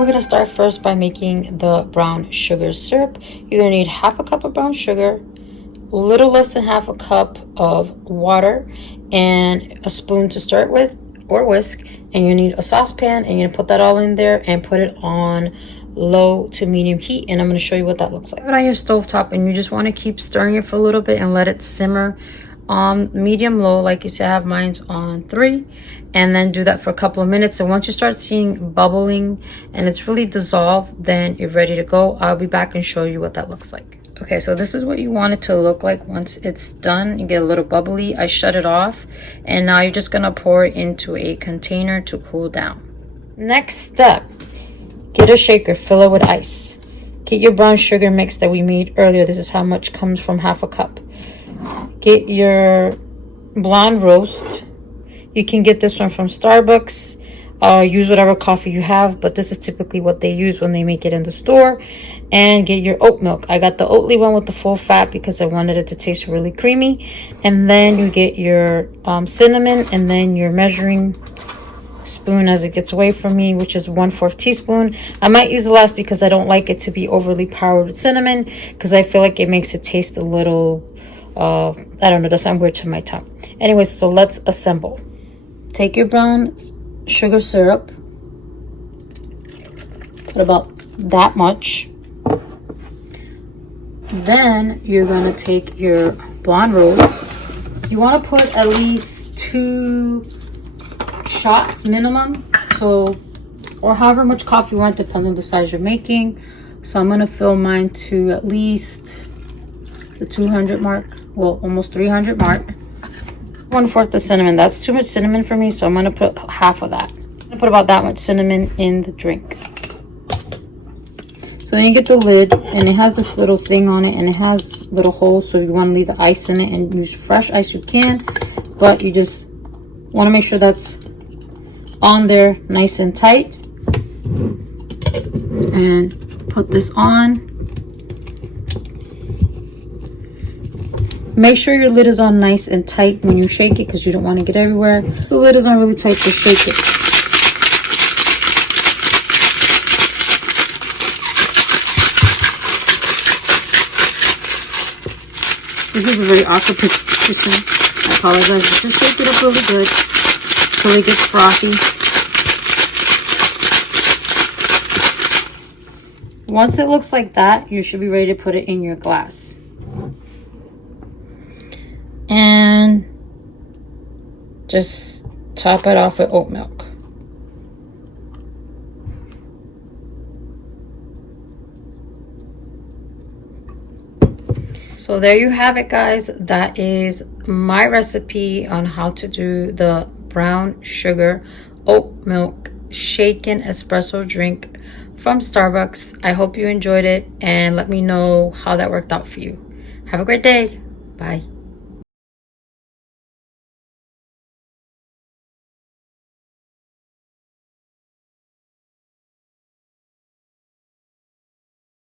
we're going to start first by making the brown sugar syrup. You're going to need half a cup of brown sugar, a little less than half a cup of water, and a spoon to start with, or whisk. And you need a saucepan, and you're going to put that all in there and put it on low to medium heat, and I'm going to show you what that looks like. Put it on your stovetop, and you just want to keep stirring it for a little bit and let it simmer on medium low. Like you see, I have mine's on 3, and then do that for a couple of minutes. And once you start seeing bubbling and it's really dissolved, then you're ready to go. I'll be back and show you what that looks like. Okay, so this is what you want it to look like once it's done. You get a little bubbly. I shut it off, and now you're just gonna pour it into a container to cool down. Next step, get a shaker, fill it with ice. Get your brown sugar mix that we made earlier. This is how much comes from half a cup. Get your blonde roast. You can get this one from Starbucks. Use whatever coffee you have, but this is typically what they use when they make it in the store. And get your oat milk. I got the Oatly one with the full fat because I wanted it to taste really creamy. And then you get your cinnamon, and then your measuring spoon as it gets away from me, which is 1/4 teaspoon. I might use the last because I don't like it to be overly powered with cinnamon, because I feel like it makes it taste a little I don't know, that sounds weird to my tongue. Anyway, so let's assemble. Take your brown sugar syrup, put about that much. Then you're gonna take your blonde roast. You want to put at least 2 shots minimum, so, or however much coffee you want, depends on the size you're making. So I'm gonna fill mine to at least the 200 mark, well, almost 300 mark. 1/4 the cinnamon. That's too much cinnamon for me, so I'm gonna put half of that. I'm gonna put about that much cinnamon in the drink. So then you get the lid, and it has this little thing on it, and it has little holes, so if you want to leave the ice in it and use fresh ice, you can, but you just want to make sure that's on there nice and tight. And put this on. Make sure your lid is on nice and tight when you shake it, because you don't want to get everywhere. If the lid is on really tight, just shake it. This is a very awkward position. I apologize, but just shake it up really good until it gets frothy. Once it looks like that, you should be ready to put it in your glass. And just top it off with oat milk. So there you have it, guys. That is my recipe on how to do the brown sugar oat milk shaken espresso drink from Starbucks. I hope you enjoyed it, and let me know how that worked out for you. Have a great day. Bye.